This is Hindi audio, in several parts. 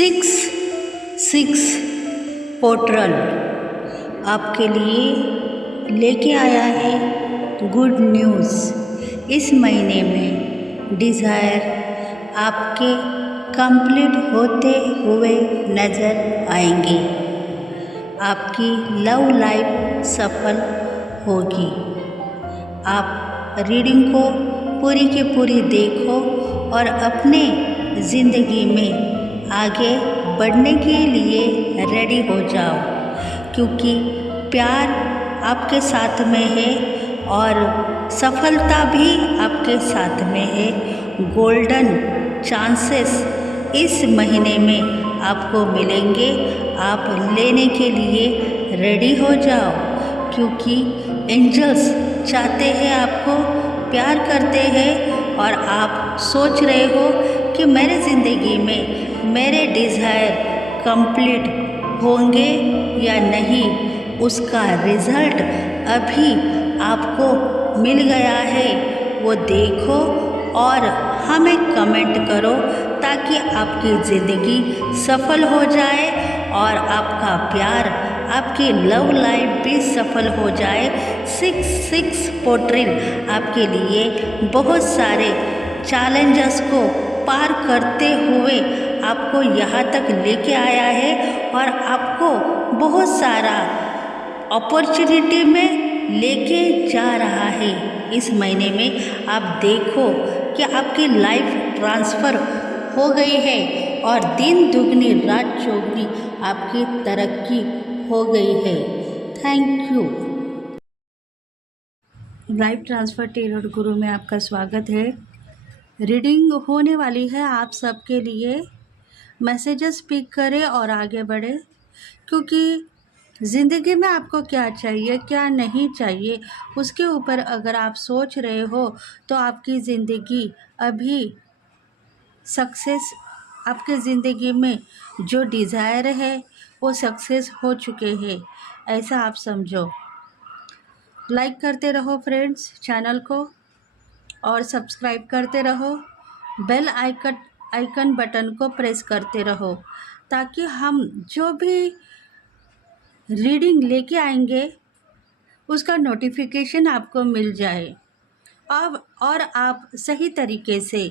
सिक्स सिक्स पोर्टल आपके लिए लेके आया है गुड न्यूज़। इस महीने में डिज़ायर आपके कंप्लीट होते हुए नज़र आएंगे। आपकी लव लाइफ सफल होगी। आप रीडिंग को पूरी की पूरी देखो और अपने ज़िंदगी में आगे बढ़ने के लिए रेडी हो जाओ, क्योंकि प्यार आपके साथ में है और सफलता भी आपके साथ में है। गोल्डन चांसेस इस महीने में आपको मिलेंगे। आप लेने के लिए रेडी हो जाओ, क्योंकि एंजल्स चाहते हैं, आपको प्यार करते हैं और आप सोच रहे हो कि मेरे ज़िंदगी में मेरे डिज़ायर कंप्लीट होंगे या नहीं। उसका रिज़ल्ट अभी आपको मिल गया है, वो देखो और हमें कमेंट करो ताकि आपकी ज़िंदगी सफल हो जाए और आपका प्यार, आपकी लव लाइफ भी सफल हो जाए। सिक्स सिक्स पोर्टल आपके लिए बहुत सारे चैलेंजेस को पार करते हुए आपको यहाँ तक लेके आया है और आपको बहुत सारा अपॉर्चुनिटी में लेके जा रहा है। इस महीने में आप देखो कि आपकी लाइफ ट्रांसफ़र हो गई है और दिन दुगनी रात चौगनी आपकी तरक्की हो गई है। Thank you. Life transfer terror गुरु में आपका स्वागत है। रीडिंग होने वाली है आप सबके लिए। मैसेजेस पिक करें और आगे बढ़े, क्योंकि ज़िंदगी में आपको क्या चाहिए क्या नहीं चाहिए उसके ऊपर अगर आप सोच रहे हो तो आपकी ज़िंदगी अभी सक्सेस, आपके ज़िंदगी में जो डिज़ायर है वो सक्सेस हो चुके हैं, ऐसा आप समझो। लाइक करते रहो फ्रेंड्स चैनल को और सब्सक्राइब करते रहो। बेल आइकन बटन को प्रेस करते रहो ताकि हम जो भी रीडिंग लेके आएंगे उसका नोटिफिकेशन आपको मिल जाए। अब और आप सही तरीके से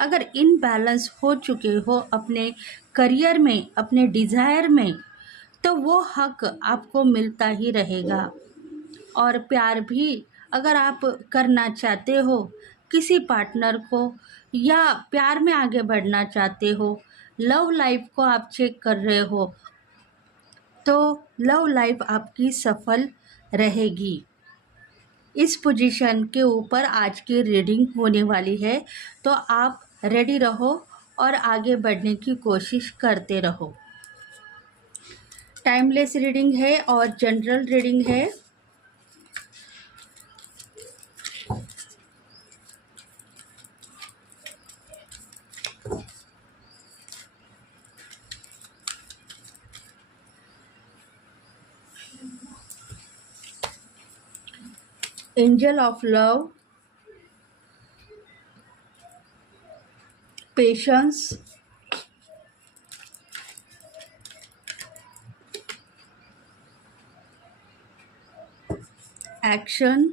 अगर इनबैलेंस हो चुके हो अपने करियर में, अपने डिज़ायर में, तो वो हक आपको मिलता ही रहेगा। और प्यार भी अगर आप करना चाहते हो किसी पार्टनर को या प्यार में आगे बढ़ना चाहते हो, लव लाइफ को आप चेक कर रहे हो, तो लव लाइफ आपकी सफल रहेगी। इस पोजीशन के ऊपर आज की रीडिंग होने वाली है, तो आप रेडी रहो और आगे बढ़ने की कोशिश करते रहो। टाइमलेस रीडिंग है और जनरल रीडिंग है। Angel of love, patience, action,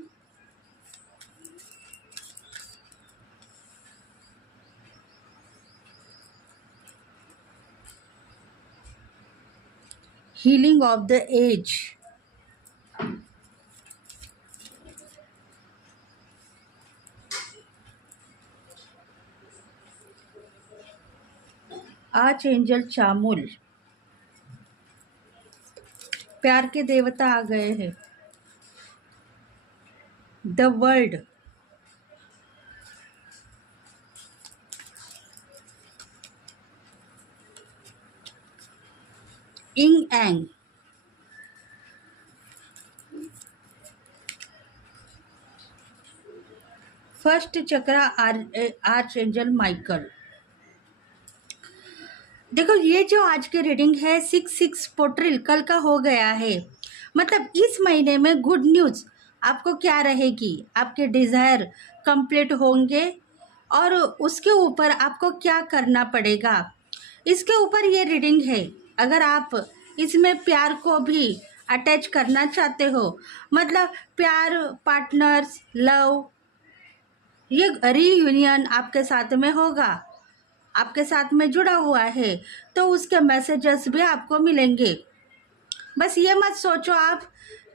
healing of the age, archangel Chamuel, प्यार के देवता आ गए हैं। The world, yin yang, first chakra archangel Michael. देखो ये जो आज की रीडिंग है सिक्स सिक्स पोर्टल कल का हो गया है, मतलब इस महीने में गुड न्यूज़ आपको क्या रहेगी, आपके डिज़ायर कंप्लीट होंगे और उसके ऊपर आपको क्या करना पड़ेगा। इसके ऊपर ये रीडिंग है। अगर आप इसमें प्यार को भी अटैच करना चाहते हो, मतलब प्यार, पार्टनर्स, लव, ये रीयूनियन आपके साथ में होगा, आपके साथ में जुड़ा हुआ है, तो उसके मैसेजेस भी आपको मिलेंगे। बस ये मत सोचो आप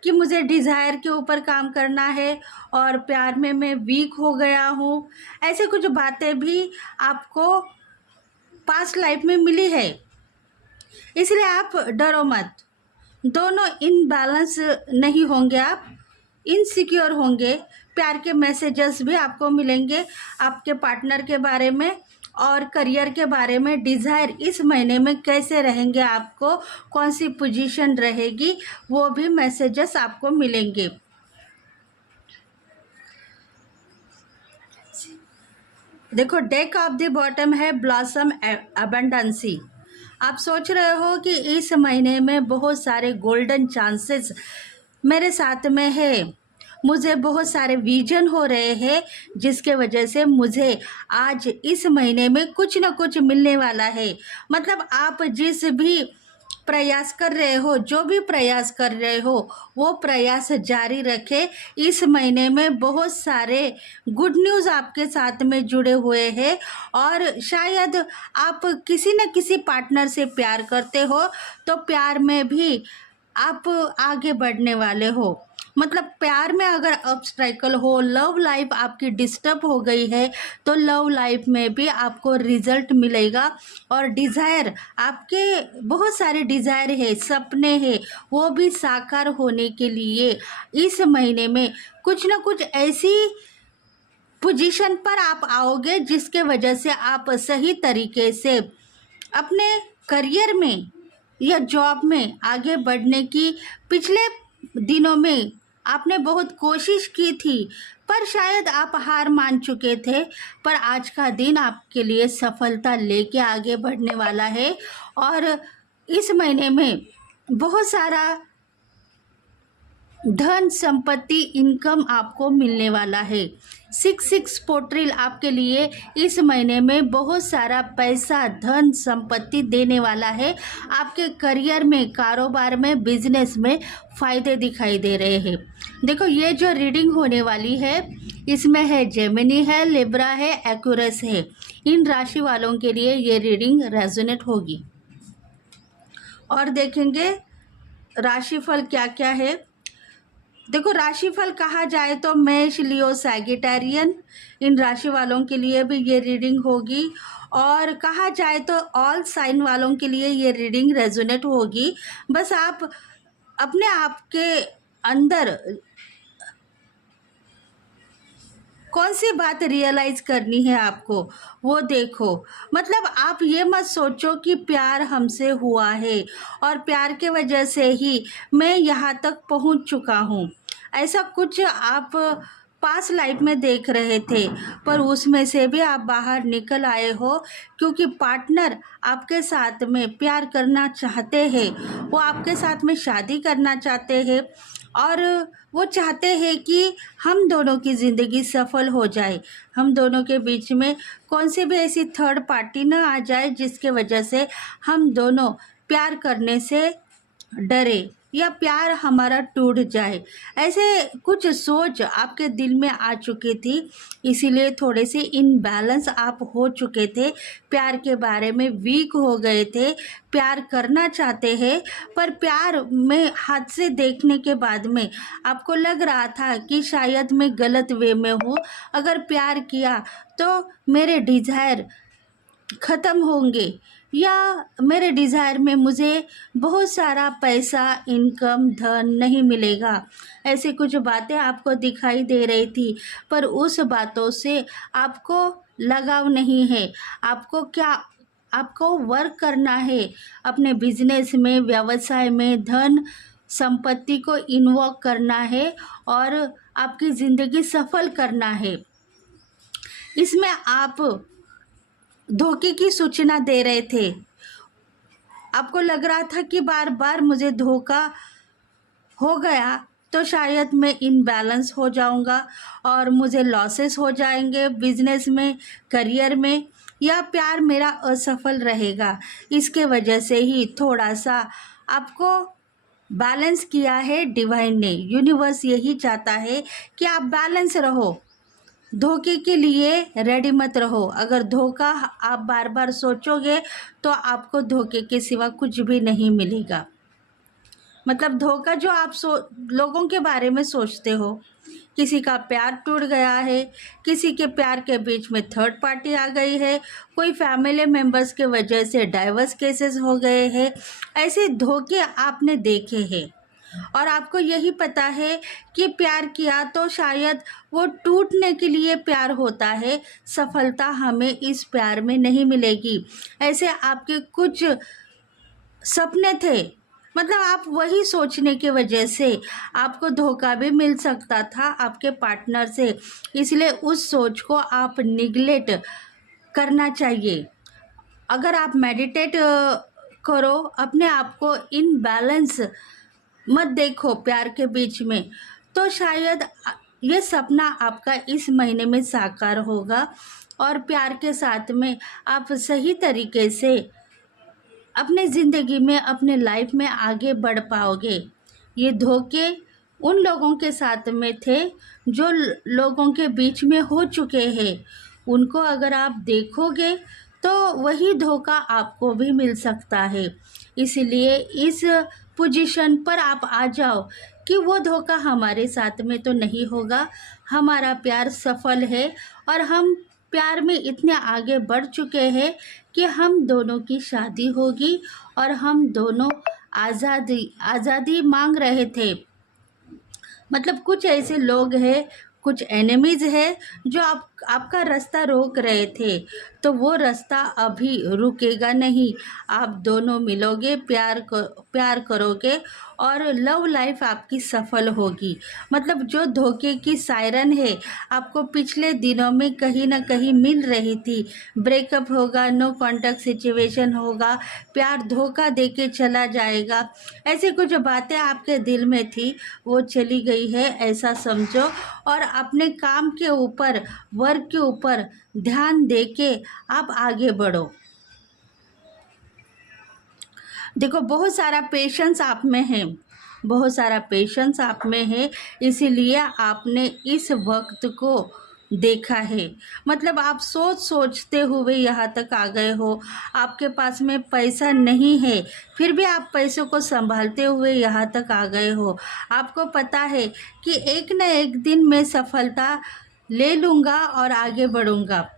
कि मुझे डिज़ायर के ऊपर काम करना है और प्यार में मैं वीक हो गया हूँ। ऐसे कुछ बातें भी आपको पास्ट लाइफ में मिली है, इसलिए आप डरो मत। दोनों इनबैलेंस नहीं होंगे, आप इनसिक्योर होंगे। प्यार के मैसेजेस भी आपको मिलेंगे आपके पार्टनर के बारे में और करियर के बारे में। डिज़ायर इस महीने में कैसे रहेंगे, आपको कौन सी पोजीशन रहेगी, वो भी मैसेजेस आपको मिलेंगे। देखो, डेक ऑफ द बॉटम है ब्लॉसम अबंडेंसी। आप सोच रहे हो कि इस महीने में बहुत सारे गोल्डन चांसेस मेरे साथ में है, मुझे बहुत सारे विजन हो रहे हैं, जिसके वजह से मुझे आज इस महीने में कुछ ना कुछ मिलने वाला है। मतलब आप जिस भी प्रयास कर रहे हो, जो भी प्रयास कर रहे हो, वो प्रयास जारी रखें। इस महीने में बहुत सारे गुड न्यूज़ आपके साथ में जुड़े हुए हैं और शायद आप किसी न किसी पार्टनर से प्यार करते हो, तो प्यार में भी आप आगे बढ़ने वाले हो। मतलब प्यार में अगर ऑब्स्ट्रैकल हो, लव लाइफ आपकी डिस्टर्ब हो गई है, तो लव लाइफ में भी आपको रिजल्ट मिलेगा। और डिज़ायर, आपके बहुत सारे डिज़ायर है, सपने हैं, वो भी साकार होने के लिए इस महीने में कुछ ना कुछ ऐसी पोजीशन पर आप आओगे जिसके वजह से आप सही तरीके से अपने करियर में या जॉब में आगे बढ़ने की पिछले दिनों में आपने बहुत कोशिश की थी, पर शायद आप हार मान चुके थे। पर आज का दिन आपके लिए सफलता लेके आगे बढ़ने वाला है और इस महीने में बहुत सारा धन, संपत्ति, इनकम आपको मिलने वाला है। 6 पोर्ट्रेल आपके लिए इस महीने में बहुत सारा पैसा, धन, संपत्ति देने वाला है। आपके करियर में, कारोबार में, बिजनेस में फ़ायदे दिखाई दे रहे हैं। देखो, ये जो रीडिंग होने वाली है, इसमें है जेमिनी है, लिब्रा है, एक्यूरस है। इन राशि वालों के लिए ये रीडिंग रेजोनेट होगी। और देखेंगे राशिफल क्या क्या है। देखो, राशिफल कहा जाए तो मेष, लियो, सैगिटेरियन, इन राशि वालों के लिए भी ये रीडिंग होगी। और कहा जाए तो ऑल साइन वालों के लिए ये रीडिंग रेजोनेट होगी। बस आप अपने आप के अंदर कौन सी बात रियलाइज़ करनी है आपको, वो देखो। मतलब आप ये मत सोचो कि प्यार हमसे हुआ है और प्यार के वजह से ही मैं यहाँ तक पहुँच चुका हूँ। ऐसा कुछ आप पास्ट लाइफ में देख रहे थे, पर उसमें से भी आप बाहर निकल आए हो, क्योंकि पार्टनर आपके साथ में प्यार करना चाहते हैं, वो आपके साथ में शादी करना चाहते हैं और वो चाहते हैं कि हम दोनों की ज़िंदगी सफल हो जाए। हम दोनों के बीच में कौन सी भी ऐसी थर्ड पार्टी ना आ जाए जिसके वजह से हम दोनों प्यार करने से डरे या प्यार हमारा टूट जाए। ऐसे कुछ सोच आपके दिल में आ चुकी थी, इसीलिए थोड़े से इनबैलेंस आप हो चुके थे, प्यार के बारे में वीक हो गए थे। प्यार करना चाहते हैं, पर प्यार में हाथ से देखने के बाद में आपको लग रहा था कि शायद मैं गलत वे में हूँ। अगर प्यार किया तो मेरे डिज़ायर ख़त्म होंगे या मेरे डिज़ायर में मुझे बहुत सारा पैसा, इनकम, धन नहीं मिलेगा। ऐसी कुछ बातें आपको दिखाई दे रही थी, पर उस बातों से आपको लगाव नहीं है। आपको वर्क करना है अपने बिजनेस में, व्यवसाय में, धन संपत्ति को इन्वॉल्व करना है और आपकी ज़िंदगी सफल करना है। इसमें आप धोखे की सूचना दे रहे थे। आपको लग रहा था कि बार बार मुझे धोखा हो गया तो शायद मैं इनबैलेंस हो जाऊंगा और मुझे लॉसेस हो जाएंगे बिजनेस में, करियर में। या प्यार मेरा असफल रहेगा। इसके वजह से ही थोड़ा सा आपको बैलेंस किया है डिवाइन ने। यूनिवर्स यही चाहता है कि आप बैलेंस रहो, धोखे के लिए रेडी मत रहो। अगर धोखा आप बार बार सोचोगे तो आपको धोखे के सिवा कुछ भी नहीं मिलेगा। मतलब धोखा जो आप लोगों के बारे में सोचते हो, किसी का प्यार टूट गया है, किसी के प्यार के बीच में थर्ड पार्टी आ गई है, कोई फैमिली मेंबर्स के वजह से डाइवर्स केसेस हो गए हैं, ऐसे धोखे आपने देखे हैं। और आपको यही पता है कि प्यार किया तो शायद वो टूटने के लिए प्यार होता है, सफलता हमें इस प्यार में नहीं मिलेगी। ऐसे आपके कुछ सपने थे, मतलब आप वही सोचने की वजह से आपको धोखा भी मिल सकता था आपके पार्टनर से। इसलिए उस सोच को आप निगलेक्ट करना चाहिए। अगर आप मेडिटेट करो, अपने आप को इन बैलेंस मत देखो प्यार के बीच में, तो शायद ये सपना आपका इस महीने में साकार होगा और प्यार के साथ में आप सही तरीके से अपने ज़िंदगी में, अपने लाइफ में आगे बढ़ पाओगे। ये धोखे उन लोगों के साथ में थे जो लोगों के बीच में हो चुके हैं। उनको अगर आप देखोगे तो वही धोखा आपको भी मिल सकता है। इसलिए इस पोजीशन पर आप आ जाओ कि वो धोखा हमारे साथ में तो नहीं होगा, हमारा प्यार सफल है और हम प्यार में इतने आगे बढ़ चुके हैं कि हम दोनों की शादी होगी और हम दोनों आज़ादी मांग रहे थे। मतलब कुछ ऐसे लोग हैं, कुछ एनिमीज़ है जो आपका रास्ता रोक रहे थे, तो वो रास्ता अभी रुकेगा नहीं। आप दोनों मिलोगे, प्यार करोगे और लव लाइफ आपकी सफल होगी। मतलब जो धोखे की सायरन है आपको पिछले दिनों में कहीं ना कहीं मिल रही थी, ब्रेकअप होगा, नो कॉन्टैक्ट सिचुएशन होगा, प्यार धोखा देके चला जाएगा, ऐसी कुछ बातें आपके दिल में थी, वो चली गई है ऐसा समझो। और अपने काम के ऊपर, वर्क के ऊपर ध्यान देके आप आगे बढ़ो। देखो बहुत सारा पेशेंस आप में है, बहुत सारा पेशेंस आप में है, इसीलिए आपने इस वक्त को देखा है। मतलब आप सोचते हुए यहाँ तक आ गए हो। आपके पास में पैसा नहीं है, फिर भी आप पैसों को संभालते हुए यहाँ तक आ गए हो। आपको पता है कि एक न एक दिन मैं सफलता ले लूँगा और आगे बढ़ूँगा।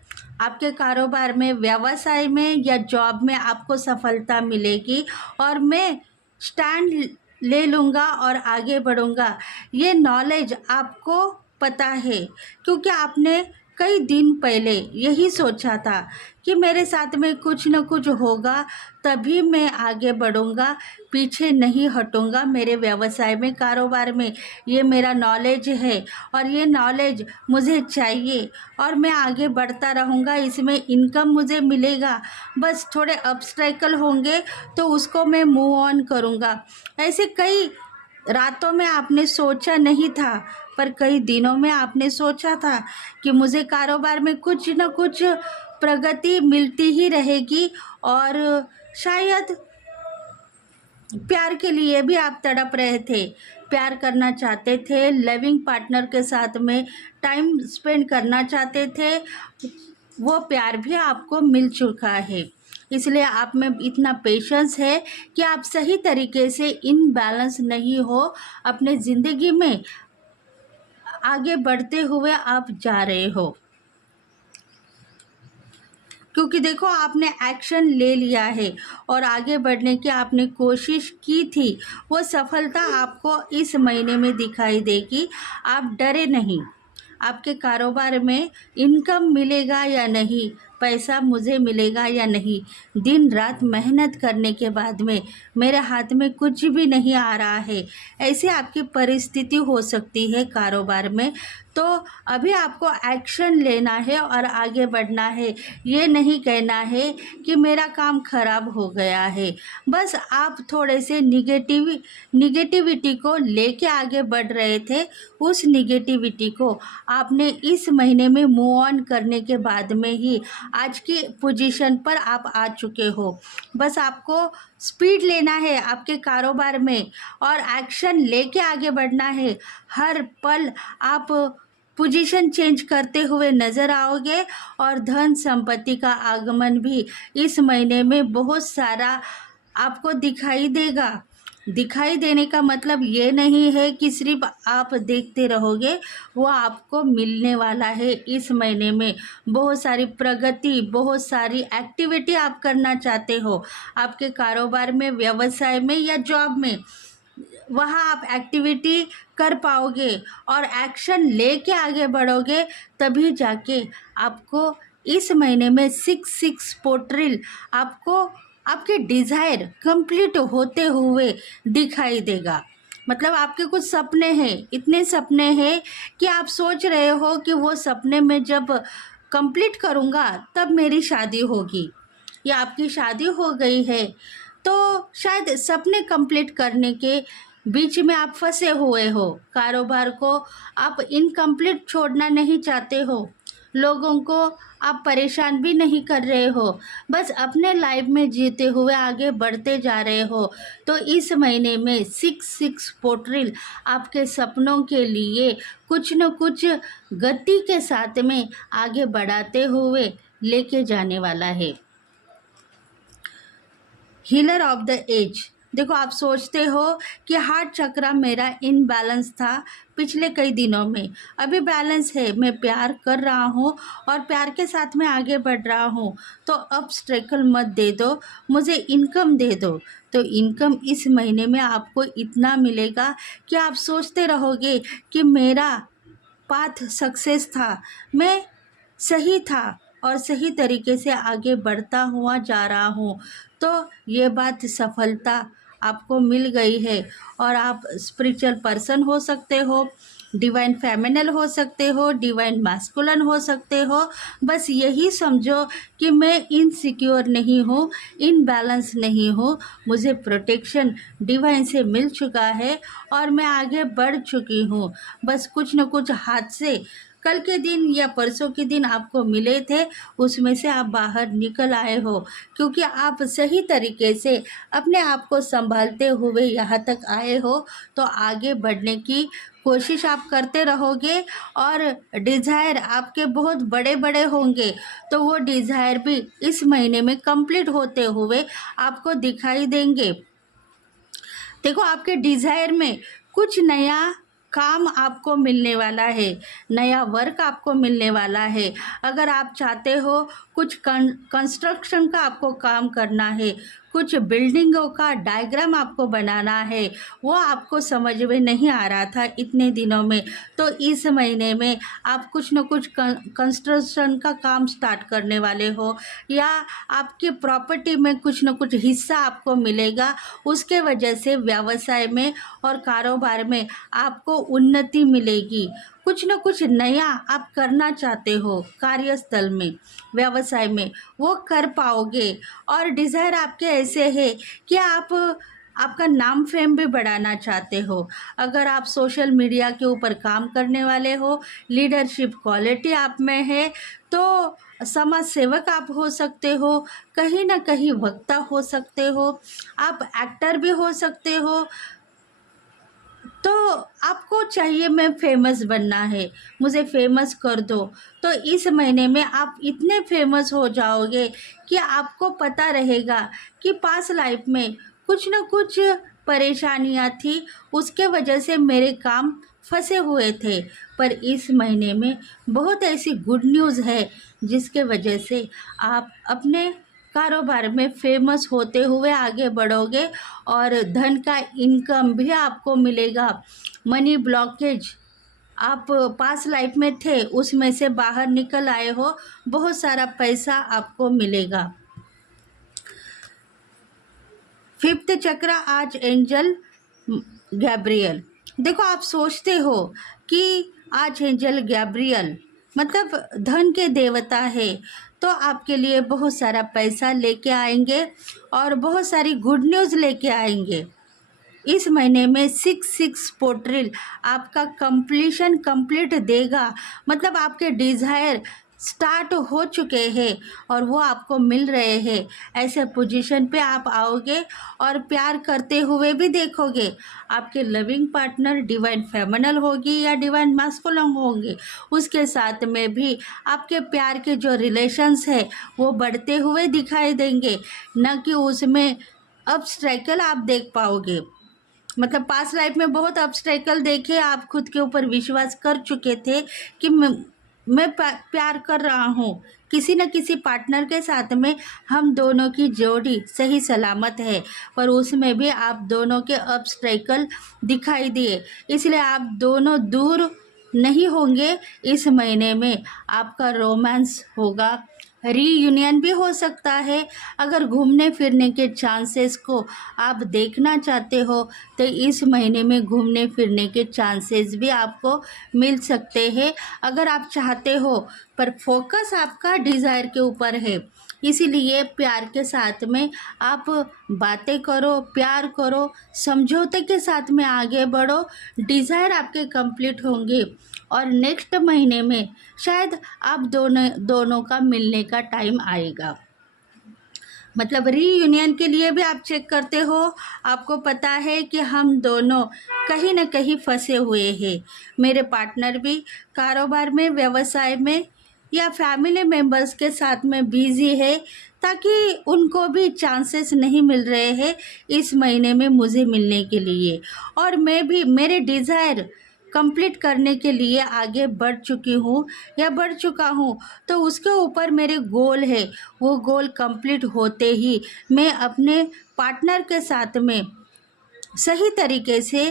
आपके कारोबार में, व्यवसाय में या जॉब में आपको सफलता मिलेगी और मैं स्टैंड ले लूँगा और आगे बढ़ूँगा। ये नॉलेज आपको पता है क्योंकि आपने कई दिन पहले यही सोचा था कि मेरे साथ में कुछ न कुछ होगा तभी मैं आगे बढ़ूँगा, पीछे नहीं हटूँगा। मेरे व्यवसाय में, कारोबार में ये मेरा नॉलेज है और ये नॉलेज मुझे चाहिए और मैं आगे बढ़ता रहूँगा, इसमें इनकम मुझे मिलेगा। बस थोड़े ऑब्स्टेकल होंगे तो उसको मैं मूव ऑन करूँगा। ऐसे कई रातों में आपने सोचा नहीं था, पर कई दिनों में आपने सोचा था कि मुझे कारोबार में कुछ न कुछ प्रगति मिलती ही रहेगी। और शायद प्यार के लिए भी आप तड़प रहे थे, प्यार करना चाहते थे, लविंग पार्टनर के साथ में टाइम स्पेंड करना चाहते थे, वो प्यार भी आपको मिल चुका है। इसलिए आप में इतना पेशेंस है कि आप सही तरीके से इनबैलेंस नहीं हो, अपने ज़िंदगी में आगे बढ़ते हुए आप जा रहे हो। क्योंकि देखो आपने एक्शन ले लिया है और आगे बढ़ने की आपने कोशिश की थी, वो सफलता आपको इस महीने में दिखाई देगी। आप डरे नहीं। आपके कारोबार में इनकम मिलेगा या नहीं, पैसा मुझे मिलेगा या नहीं, दिन रात मेहनत करने के बाद में मेरे हाथ में कुछ भी नहीं आ रहा है, ऐसे आपकी परिस्थिति हो सकती है कारोबार में। तो अभी आपको एक्शन लेना है और आगे बढ़ना है। ये नहीं कहना है कि मेरा काम खराब हो गया है। बस आप थोड़े से निगेटिविटी को लेके आगे बढ़ रहे थे, उस निगेटिविटी को आपने इस महीने में मूव ऑन करने के बाद में ही आज की पोजीशन पर आप आ चुके हो। बस आपको स्पीड लेना है आपके कारोबार में और एक्शन लेके आगे बढ़ना है। हर पल आप पोजीशन चेंज करते हुए नज़र आओगे और धन संपत्ति का आगमन भी इस महीने में बहुत सारा आपको दिखाई देगा। दिखाई देने का मतलब ये नहीं है कि सिर्फ आप देखते रहोगे, वो आपको मिलने वाला है। इस महीने में बहुत सारी प्रगति, बहुत सारी एक्टिविटी आप करना चाहते हो आपके कारोबार में, व्यवसाय में या जॉब में, वहाँ आप एक्टिविटी कर पाओगे और एक्शन लेके आगे बढ़ोगे, तभी जाके आपको इस महीने में 6 पोर्ट्रिल आपको आपके डिज़ायर कंप्लीट होते हुए दिखाई देगा। मतलब आपके कुछ सपने हैं, इतने सपने हैं कि आप सोच रहे हो कि वो सपने में जब कंप्लीट करूँगा तब मेरी शादी होगी या आपकी शादी हो गई है। तो शायद सपने कंप्लीट करने के बीच में आप फंसे हुए हो, कारोबार को आप इनकम्प्लीट छोड़ना नहीं चाहते हो, लोगों को आप परेशान भी नहीं कर रहे हो, बस अपने लाइफ में जीते हुए आगे बढ़ते जा रहे हो। तो इस महीने में 6 पोर्ट्रिल आपके सपनों के लिए कुछ न कुछ गति के साथ में आगे बढ़ाते हुए लेके जाने वाला है। हीलर ऑफ द एज, देखो आप सोचते हो कि हार्ट चक्र मेरा इनबैलेंस था पिछले कई दिनों में, अभी बैलेंस है, मैं प्यार कर रहा हूँ और प्यार के साथ में आगे बढ़ रहा हूँ, तो अब स्ट्रगल मत दे दो, मुझे इनकम दे दो। तो इनकम इस महीने में आपको इतना मिलेगा कि आप सोचते रहोगे कि मेरा पाथ सक्सेस था, मैं सही था और सही तरीके से आगे बढ़ता हुआ जा रहा हूँ। तो ये बात सफलता आपको मिल गई है और आप स्पिरिचुअल पर्सन हो सकते हो, डिवाइन फेमिनल हो सकते हो, डिवाइन मैस्कुलिन हो सकते हो। बस यही समझो कि मैं इनसिक्योर नहीं हूँ, इनबैलेंस नहीं हूँ, मुझे प्रोटेक्शन डिवाइन से मिल चुका है और मैं आगे बढ़ चुकी हूँ। बस कुछ न कुछ हाथ से कल के दिन या परसों के दिन आपको मिले थे, उसमें से आप बाहर निकल आए हो, क्योंकि आप सही तरीके से अपने आप को संभालते हुए यहाँ तक आए हो। तो आगे बढ़ने की कोशिश आप करते रहोगे और डिज़ायर आपके बहुत बड़े बड़े होंगे, तो वो डिज़ायर भी इस महीने में कंप्लीट होते हुए आपको दिखाई देंगे। देखो आपके डिज़ायर में कुछ नया काम आपको मिलने वाला है, नया वर्क आपको मिलने वाला है। अगर आप चाहते हो कुछ कंस्ट्रक्शन का आपको काम करना है, कुछ बिल्डिंगों का डायग्राम आपको बनाना है, वो आपको समझ में नहीं आ रहा था इतने दिनों में, तो इस महीने में आप कुछ न कुछ कंस्ट्रक्शन का काम स्टार्ट करने वाले हो, या आपकी प्रॉपर्टी में कुछ न कुछ हिस्सा आपको मिलेगा। उसके वजह से व्यवसाय में और कारोबार में आपको उन्नति मिलेगी। कुछ न कुछ नया आप करना चाहते हो कार्यस्थल में, व्यवसाय में, वो कर पाओगे। और डिज़ायर आपके ऐसे है कि आप आपका नाम फेम भी बढ़ाना चाहते हो। अगर आप सोशल मीडिया के ऊपर काम करने वाले हो, लीडरशिप क्वालिटी आप में है, तो समाज सेवक आप हो सकते हो, कहीं ना कहीं वक्ता हो सकते हो, आप एक्टर भी हो सकते हो। तो आपको चाहिए मैं फेमस बनना है, मुझे फेमस कर दो। तो इस महीने में आप इतने फेमस हो जाओगे कि आपको पता रहेगा कि पास लाइफ में कुछ न कुछ परेशानियां थी, उसके वजह से मेरे काम फंसे हुए थे। पर इस महीने में बहुत ऐसी गुड न्यूज़ है जिसके वजह से आप अपने कारोबार में फेमस होते हुए आगे बढ़ोगे और धन का इनकम भी आपको मिलेगा। मनी ब्लॉकेज आप पास लाइफ में थे, उसमें से बाहर निकल आए हो, बहुत सारा पैसा आपको मिलेगा। 5th चक्र आज एंजल गैब्रियल, देखो आप सोचते हो कि आज एंजल गैब्रियल मतलब धन के देवता है, तो आपके लिए बहुत सारा पैसा लेके आएंगे और बहुत सारी गुड न्यूज़ लेके आएंगे। इस महीने में 6 पोर्ट्रिल आपका कंप्लीट देगा, मतलब आपके डिज़ायर स्टार्ट हो चुके हैं और वो आपको मिल रहे हैं। ऐसे पोजीशन पे आप आओगे और प्यार करते हुए भी देखोगे। आपके लविंग पार्टनर डिवाइन फेमिनल होगी या डिवाइन मैस्कुलिन होंगे, उसके साथ में भी आपके प्यार के जो रिलेशंस है वो बढ़ते हुए दिखाई देंगे, न कि उसमें ऑब्स्टेकल आप देख पाओगे। मतलब पास्ट लाइफ में बहुत ऑब्स्टेकल देखे, आप खुद के ऊपर विश्वास कर चुके थे कि मैं प्यार कर रहा हूँ किसी न किसी पार्टनर के साथ में, हम दोनों की जोड़ी सही सलामत है, पर उसमें भी आप दोनों के ऑब्स्टेकल दिखाई दिए, इसलिए आप दोनों दूर नहीं होंगे। इस महीने में आपका रोमांस होगा, रीयूनियन भी हो सकता है। अगर घूमने फिरने के चांसेस को आप देखना चाहते हो तो इस महीने में घूमने फिरने के चांसेस भी आपको मिल सकते हैं अगर आप चाहते हो, पर फोकस आपका डिज़ायर के ऊपर है। इसीलिए प्यार के साथ में आप बातें करो, प्यार करो, समझौते के साथ में आगे बढ़ो, डिज़ायर आपके कंप्लीट होंगे और नेक्स्ट महीने में शायद आप दोनों का मिलने का टाइम आएगा। मतलब रीयूनियन के लिए भी आप चेक करते हो, आपको पता है कि हम दोनों कहीं न कहीं फंसे हुए हैं। मेरे पार्टनर भी कारोबार में, व्यवसाय में या फैमिली मेंबर्स के साथ में बिजी है, ताकि उनको भी चांसेस नहीं मिल रहे हैं इस महीने में मुझे मिलने के लिए, और मैं भी मेरे डिज़ायर कंप्लीट करने के लिए आगे बढ़ चुकी हूँ या बढ़ चुका हूँ, तो उसके ऊपर मेरे गोल है। वो गोल कंप्लीट होते ही मैं अपने पार्टनर के साथ में सही तरीके से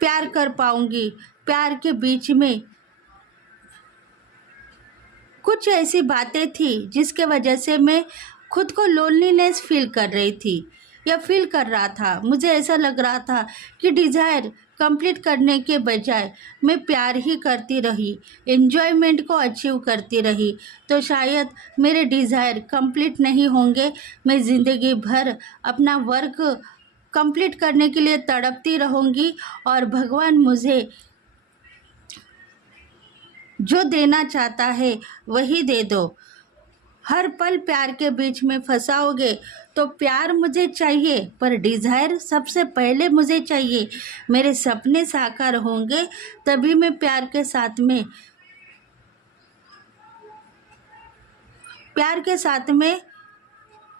प्यार कर पाऊँगी। प्यार के बीच में कुछ ऐसी बातें थी जिसके वजह से मैं खुद को लोनलीनेस फील कर रही थी या फील कर रहा था। मुझे ऐसा लग रहा था कि डिज़ायर कंप्लीट करने के बजाय मैं प्यार ही करती रही, एन्जॉयमेंट को अचीव करती रही, तो शायद मेरे डिज़ायर कंप्लीट नहीं होंगे। मैं ज़िंदगी भर अपना वर्क कंप्लीट करने के लिए तड़पती रहूँगी और भगवान मुझे जो देना चाहता है वही दे दो। हर पल प्यार के बीच में फंसाओगे तो प्यार मुझे चाहिए, पर डिज़ायर सबसे पहले मुझे चाहिए। मेरे सपने साकार होंगे तभी मैं प्यार के साथ में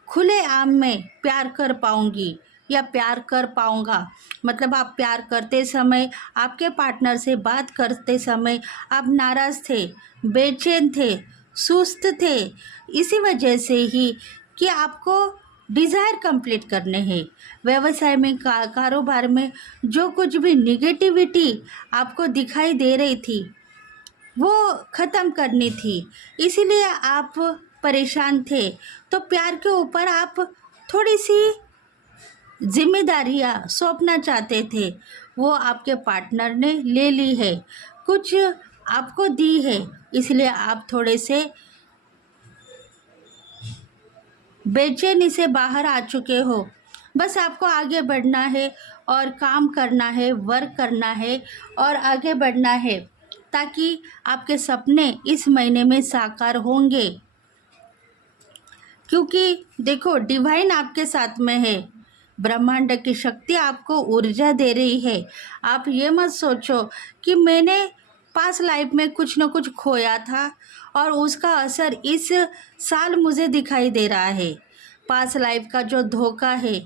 खुले आम में प्यार कर पाऊंगी या प्यार कर पाऊंगा। मतलब आप प्यार करते समय, आपके पार्टनर से बात करते समय आप नाराज़ थे, बेचैन थे, सुस्त थे, इसी वजह से ही कि आपको डिज़ायर कंप्लीट करने हैं। व्यवसाय में, कारोबार में जो कुछ भी निगेटिविटी आपको दिखाई दे रही थी वो ख़त्म करनी थी, इसीलिए आप परेशान थे। तो प्यार के ऊपर आप थोड़ी सी जिम्मेदारियां सौंपना चाहते थे, वो आपके पार्टनर ने ले ली है, कुछ आपको दी है, इसलिए आप थोड़े से बेचैनी से बाहर आ चुके हो। बस आपको आगे बढ़ना है और काम करना है, वर्क करना है और आगे बढ़ना है, ताकि आपके सपने इस महीने में साकार होंगे। क्योंकि देखो, डिवाइन आपके साथ में है, ब्रह्मांड की शक्ति आपको ऊर्जा दे रही है। आप ये मत सोचो कि मैंने पास्ट लाइफ में कुछ न कुछ खोया था और उसका असर इस साल मुझे दिखाई दे रहा है। पास्ट लाइफ का जो धोखा है,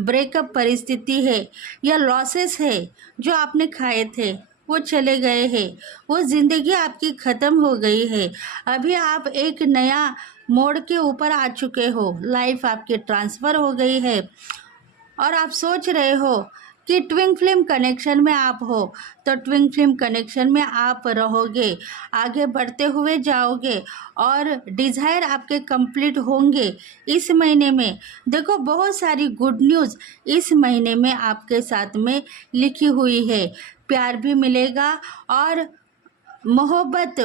ब्रेकअप परिस्थिति है या लॉसेस है जो आपने खाए थे, वो चले गए हैं, वो ज़िंदगी आपकी ख़त्म हो गई है। अभी आप एक नया मोड़ के ऊपर आ चुके हो, लाइफ आपकी ट्रांसफ़र हो गई है और आप सोच रहे हो कि ट्विन फ्लेम कनेक्शन में आप हो, तो ट्विन फ्लेम कनेक्शन में आप रहोगे, आगे बढ़ते हुए जाओगे और डिज़ायर आपके कंप्लीट होंगे इस महीने में। देखो, बहुत सारी गुड न्यूज़ इस महीने में आपके साथ में लिखी हुई है। प्यार भी मिलेगा और मोहब्बत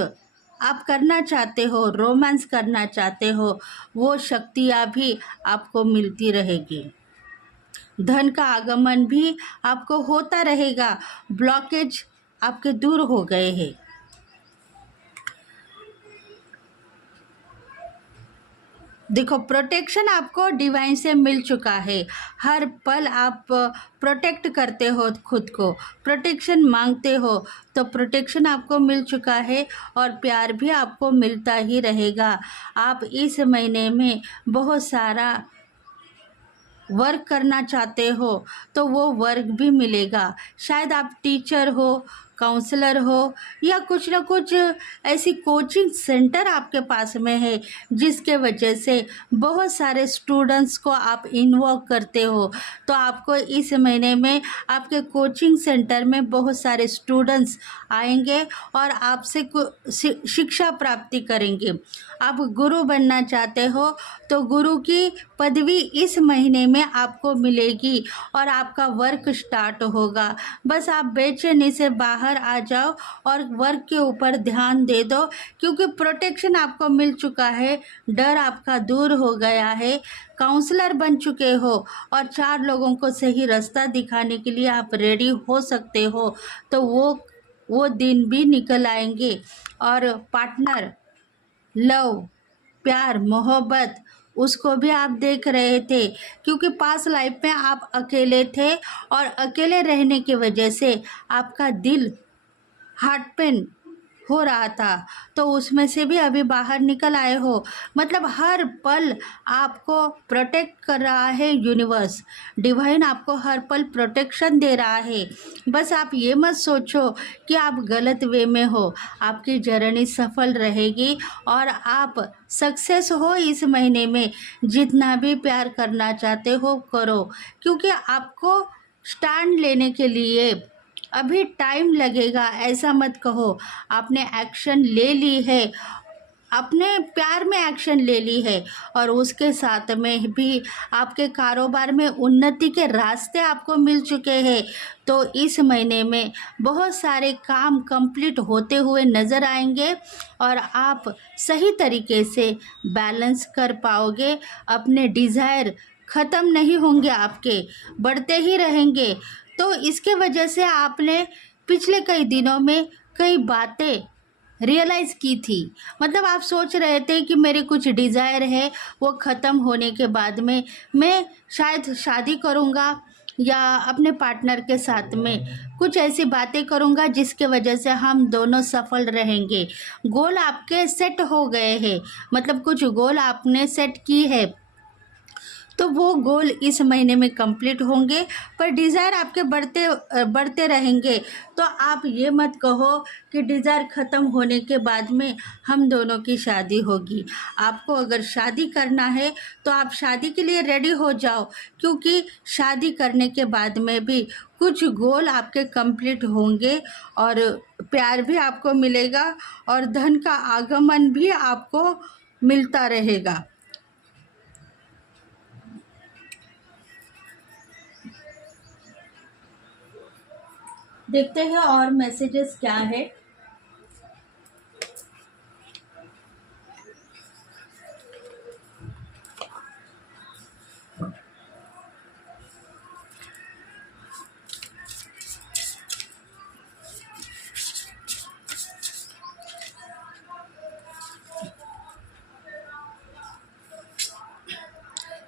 आप करना चाहते हो, रोमांस करना चाहते हो, वो शक्तियाँ भी आपको मिलती रहेगी। धन का आगमन भी आपको होता रहेगा, ब्लॉकेज आपके दूर हो गए हैं। देखो, प्रोटेक्शन आपको डिवाइन से मिल चुका है। हर पल आप प्रोटेक्ट करते हो खुद को, प्रोटेक्शन मांगते हो, तो प्रोटेक्शन आपको मिल चुका है और प्यार भी आपको मिलता ही रहेगा। आप इस महीने में बहुत सारा वर्क करना चाहते हो तो वो वर्क भी मिलेगा। शायद आप टीचर हो, काउंसलर हो, या कुछ ना कुछ ऐसी कोचिंग सेंटर आपके पास में है जिसके वजह से बहुत सारे स्टूडेंट्स को आप इन्वॉल्व करते हो। तो आपको इस महीने में आपके कोचिंग सेंटर में बहुत सारे स्टूडेंट्स आएंगे और आपसे शिक्षा प्राप्ति करेंगे। आप गुरु बनना चाहते हो तो गुरु की पदवी इस महीने में आपको मिलेगी और आपका वर्क स्टार्ट होगा। बस आप बेचैनी से बाहर आ जाओ और वर्क के ऊपर ध्यान दे दो, क्योंकि प्रोटेक्शन आपको मिल चुका है, डर आपका दूर हो गया है, काउंसलर बन चुके हो और 4 लोगों को सही रास्ता दिखाने के लिए आप रेडी हो सकते हो। तो वो दिन भी निकल आएंगे। और पार्टनर, लव, प्यार, मोहब्बत, उसको भी आप देख रहे थे, क्योंकि पास लाइफ में आप अकेले थे और अकेले रहने की वजह से आपका दिल हार्ट पेन हो रहा था, तो उसमें से भी अभी बाहर निकल आए हो। मतलब हर पल आपको प्रोटेक्ट कर रहा है यूनिवर्स, डिवाइन आपको हर पल प्रोटेक्शन दे रहा है। बस आप ये मत सोचो कि आप गलत वे में हो, आपकी जर्नी सफल रहेगी और आप सक्सेस हो इस महीने में। जितना भी प्यार करना चाहते हो करो, क्योंकि आपको स्टैंड लेने के लिए अभी टाइम लगेगा। ऐसा मत कहो, आपने एक्शन ले ली है, अपने प्यार में एक्शन ले ली है और उसके साथ में भी आपके कारोबार में उन्नति के रास्ते आपको मिल चुके हैं। तो इस महीने में बहुत सारे काम कंप्लीट होते हुए नज़र आएंगे और आप सही तरीके से बैलेंस कर पाओगे। अपने डिज़ायर ख़त्म नहीं होंगे, आपके बढ़ते ही रहेंगे। तो इसके वजह से आपने पिछले कई दिनों में कई बातें रियलाइज़ की थी। मतलब आप सोच रहे थे कि मेरे कुछ डिज़ायर है, वो ख़त्म होने के बाद में मैं शायद शादी करूँगा या अपने पार्टनर के साथ में कुछ ऐसी बातें करूँगा जिसके वजह से हम दोनों सफल रहेंगे। गोल आपके सेट हो गए हैं, मतलब कुछ गोल आपने सेट की है, तो वो गोल इस महीने में कंप्लीट होंगे। पर डिज़ायर आपके बढ़ते रहेंगे। तो आप ये मत कहो कि डिज़ायर ख़त्म होने के बाद में हम दोनों की शादी होगी। आपको अगर शादी करना है तो आप शादी के लिए रेडी हो जाओ, क्योंकि शादी करने के बाद में भी कुछ गोल आपके कंप्लीट होंगे और प्यार भी आपको मिलेगा और धन का आगमन भी आपको मिलता रहेगा। देखते हैं और मैसेजेस क्या है।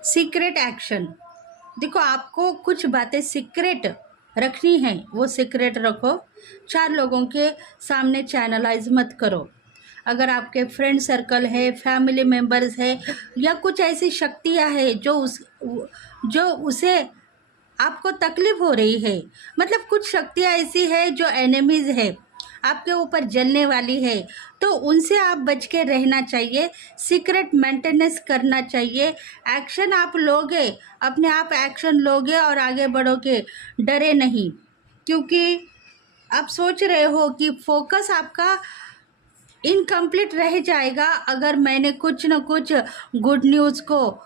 सीक्रेट एक्शन, देखो आपको कुछ बातें सीक्रेट रखनी है, वो सीक्रेट रखो। 4 लोगों के सामने चैनलाइज मत करो। अगर आपके फ्रेंड सर्कल है, फैमिली मेम्बर्स है, या कुछ ऐसी शक्तियाँ हैं जो उसे आपको तकलीफ हो रही है, मतलब कुछ शक्तियाँ ऐसी है जो एनिमीज़ है, आपके ऊपर जलने वाली है, तो उनसे आप बच के रहना चाहिए। सीक्रेट मेंटेनेंस करना चाहिए। एक्शन आप लोगे, अपने आप एक्शन लोगे और आगे बढ़ोगे, डरे नहीं। क्योंकि आप सोच रहे हो कि फोकस आपका इनकम्प्लीट रह जाएगा अगर मैंने कुछ न कुछ गुड न्यूज़ को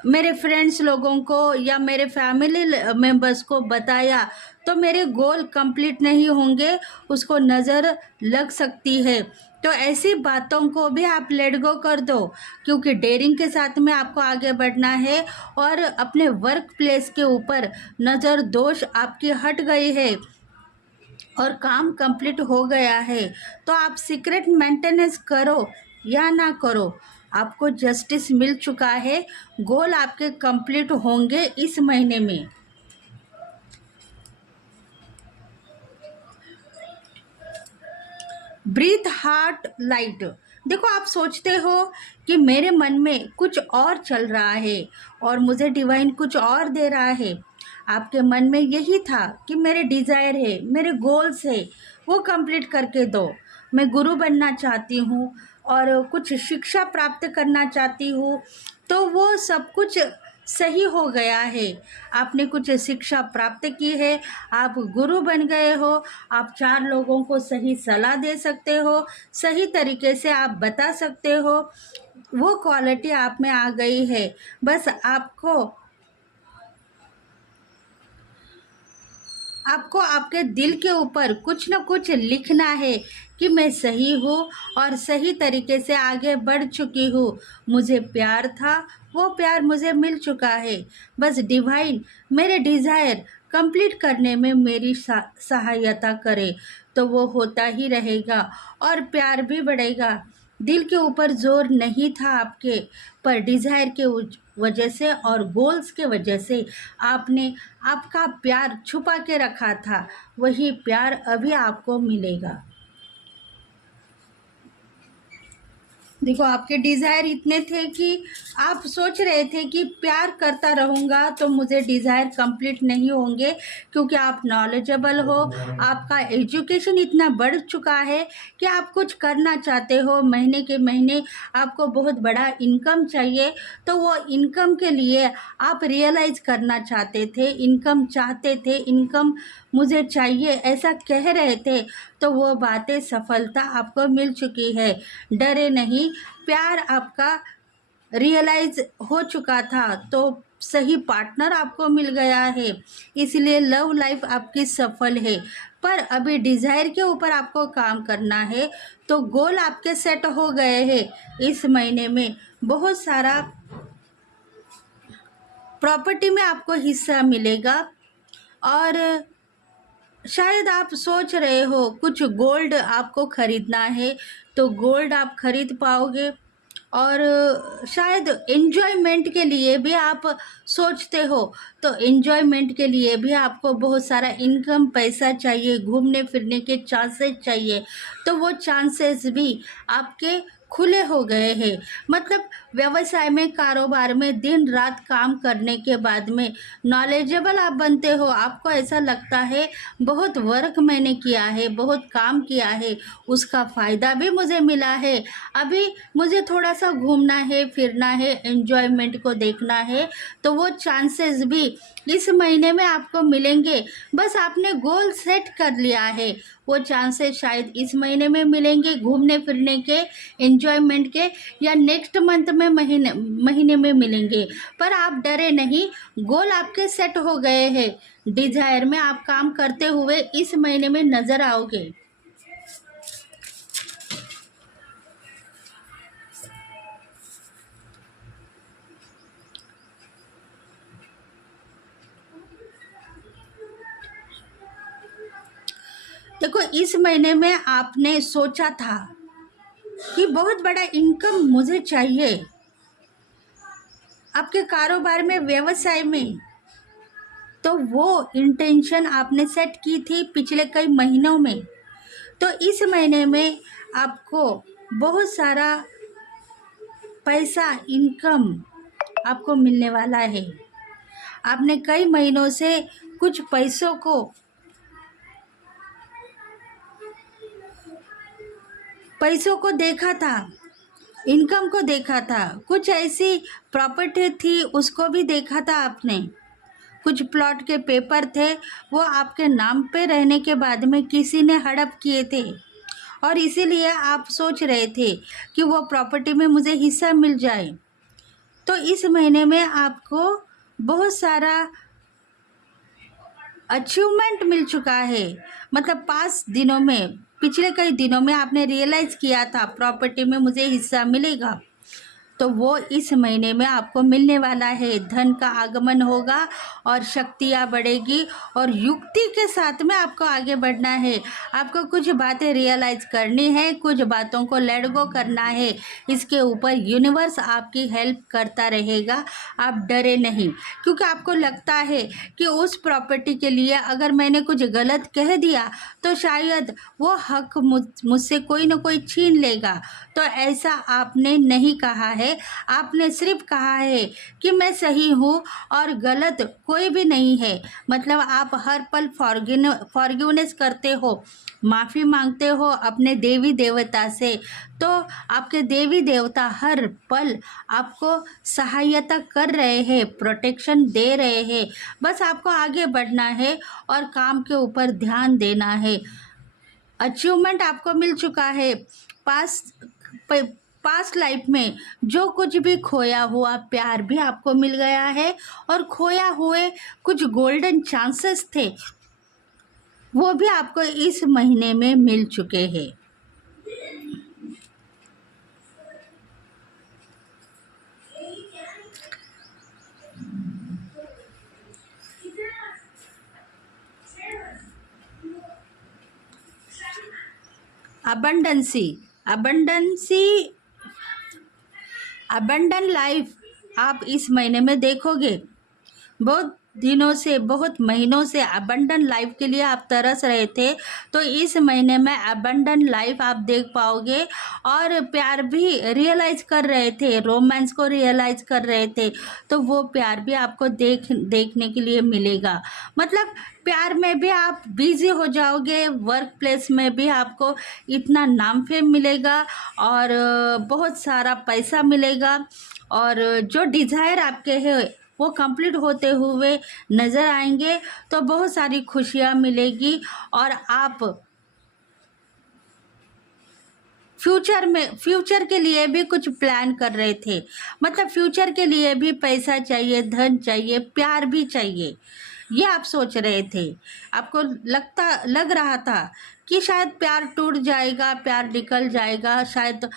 मेरे फ्रेंड्स लोगों को या मेरे फैमिली मेम्बर्स को बताया तो मेरे गोल कंप्लीट नहीं होंगे, उसको नज़र लग सकती है। तो ऐसी बातों को भी आप लेट गो कर दो, क्योंकि डेयरिंग के साथ में आपको आगे बढ़ना है और अपने वर्क प्लेस के ऊपर नज़र दोष आपकी हट गई है और काम कंप्लीट हो गया है। तो आप सीक्रेट मेंटेनेंस करो या ना करो, आपको जस्टिस मिल चुका है, गोल आपके कंप्लीट होंगे इस महीने में। Breathe heart light. देखो, आप सोचते हो कि मेरे मन में कुछ और चल रहा है और मुझे डिवाइन कुछ और दे रहा है। आपके मन में यही था कि मेरे डिज़ायर है, मेरे गोल्स है, वो कंप्लीट करके दो। मैं गुरु बनना चाहती हूँ और कुछ शिक्षा प्राप्त करना चाहती हूँ। तो वो सब कुछ सही हो गया है। आपने कुछ शिक्षा प्राप्त की है, आप गुरु बन गए हो, आप 4 लोगों को सही सलाह दे सकते हो, सही तरीके से आप बता सकते हो। वो क्वालिटी आप में आ गई है। बस आपको आपके दिल के ऊपर कुछ न कुछ लिखना है कि मैं सही हूँ और सही तरीके से आगे बढ़ चुकी हूँ। मुझे प्यार था, वो प्यार मुझे मिल चुका है। बस डिवाइन मेरे डिज़ायर कंप्लीट करने में मेरी सहायता करे, तो वो होता ही रहेगा और प्यार भी बढ़ेगा। दिल के ऊपर जोर नहीं था आपके, पर डिज़ायर के वजह से और गोल्स के वजह से आपने आपका प्यार छुपा के रखा था, वही प्यार अभी आपको मिलेगा। देखो, आपके डिज़ायर इतने थे कि आप सोच रहे थे कि प्यार करता रहूँगा तो मुझे डिज़ायर कंप्लीट नहीं होंगे, क्योंकि आप नॉलेजेबल हो, आपका एजुकेशन इतना बढ़ चुका है कि आप कुछ करना चाहते हो। महीने के महीने आपको बहुत बड़ा इनकम चाहिए, तो वो इनकम के लिए आप रियलाइज़ करना चाहते थे, इनकम चाहते थे, इनकम मुझे चाहिए ऐसा कह रहे थे। तो वो बातें सफलता आपको मिल चुकी है। डरे नहीं, प्यार आपका रियलाइज हो चुका था, तो सही पार्टनर आपको मिल गया है, इसलिए लव लाइफ आपकी सफल है। पर अभी डिज़ायर के ऊपर आपको काम करना है। तो गोल आपके सेट हो गए हैं। इस महीने में बहुत सारा प्रॉपर्टी में आपको हिस्सा मिलेगा और शायद आप सोच रहे हो कुछ गोल्ड आपको ख़रीदना है, तो गोल्ड आप खरीद पाओगे। और शायद एन्जॉयमेंट के लिए भी आप सोचते हो, तो एन्जॉयमेंट के लिए भी आपको बहुत सारा इनकम पैसा चाहिए, घूमने फिरने के चांसेस चाहिए, तो वो चांसेस भी आपके खुले हो गए हैं। मतलब व्यवसाय में, कारोबार में दिन रात काम करने के बाद में नॉलेजेबल आप बनते हो। आपको ऐसा लगता है बहुत वर्क मैंने किया है, बहुत काम किया है, उसका फ़ायदा भी मुझे मिला है। अभी मुझे थोड़ा सा घूमना है, फिरना है, एन्जॉयमेंट को देखना है, तो वो चांसेस भी इस महीने में आपको मिलेंगे। बस आपने गोल सेट कर लिया है, वो चांसेस शायद इस महीने में मिलेंगे, घूमने फिरने के, एन्जॉयमेंट के, या नेक्स्ट मंथ में महीने में मिलेंगे। पर आप डरे नहीं, गोल आपके सेट हो गए हैं। डिज़ायर में आप काम करते हुए इस महीने में नज़र आओगे। देखो, इस महीने में आपने सोचा था कि बहुत बड़ा इनकम मुझे चाहिए, आपके कारोबार में, व्यवसाय में, तो वो इंटेंशन आपने सेट की थी पिछले कई महीनों में। तो इस महीने में आपको बहुत सारा पैसा, इनकम आपको मिलने वाला है। आपने कई महीनों से कुछ पैसों को देखा था, इनकम को देखा था, कुछ ऐसी प्रॉपर्टी थी उसको भी देखा था आपने। कुछ प्लॉट के पेपर थे, वो आपके नाम पे रहने के बाद में किसी ने हड़प किए थे और इसीलिए आप सोच रहे थे कि वो प्रॉपर्टी में मुझे हिस्सा मिल जाए। तो इस महीने में आपको बहुत सारा अचीवमेंट मिल चुका है। मतलब पिछले कई दिनों में आपने रियलाइज़ किया था प्रॉपर्टी में मुझे हिस्सा मिलेगा, तो वो इस महीने में आपको मिलने वाला है। धन का आगमन होगा और शक्तियाँ बढ़ेगी और युक्ति के साथ में आपको आगे बढ़ना है। आपको कुछ बातें रियलाइज़ करनी है, कुछ बातों को लेट गो करना है। इसके ऊपर यूनिवर्स आपकी हेल्प करता रहेगा, आप डरे नहीं। क्योंकि आपको लगता है कि उस प्रॉपर्टी के लिए अगर मैंने कुछ गलत कह दिया तो शायद वो हक मुझसे कोई ना कोई छीन लेगा। तो ऐसा आपने नहीं कहा है, आपने सिर्फ कहा है कि मैं सही हूँ और गलत कोई भी नहीं है। मतलब आप हर पल फॉरगिवनेस करते हो, माफ़ी मांगते हो अपने देवी देवता से। तो आपके देवी देवता हर पल आपको सहायता कर रहे हैं, प्रोटेक्शन दे रहे हैं। बस आपको आगे बढ़ना है और काम के ऊपर ध्यान देना है। अचीवमेंट आपको मिल चुका है। पास्ट लाइफ में जो कुछ भी खोया हुआ प्यार भी आपको मिल गया है और खोया हुए कुछ गोल्डन चांसेस थे वो भी आपको इस महीने में मिल चुके हैं। अबंडेंसी अबंडन लाइफ आप इस महीने में देखोगे। बहुत दिनों से, बहुत महीनों से अबंडन लाइफ के लिए आप तरस रहे थे, तो इस महीने में अबंडन लाइफ आप देख पाओगे। और प्यार भी रियलाइज़ कर रहे थे, रोमांस को रियलाइज़ कर रहे थे, तो वो प्यार भी आपको देखने के लिए मिलेगा। मतलब प्यार में भी आप बिजी हो जाओगे, वर्क प्लेस में भी आपको इतना नाम फेम मिलेगा और बहुत सारा पैसा मिलेगा और जो डिज़ायर आपके है वो कंप्लीट होते हुए नज़र आएंगे। तो बहुत सारी खुशियाँ मिलेगी और आप फ्यूचर के लिए भी कुछ प्लान कर रहे थे। मतलब फ्यूचर के लिए भी पैसा चाहिए, धन चाहिए, प्यार भी चाहिए, ये आप सोच रहे थे। आपको लग रहा था कि शायद प्यार टूट जाएगा, प्यार निकल जाएगा, शायद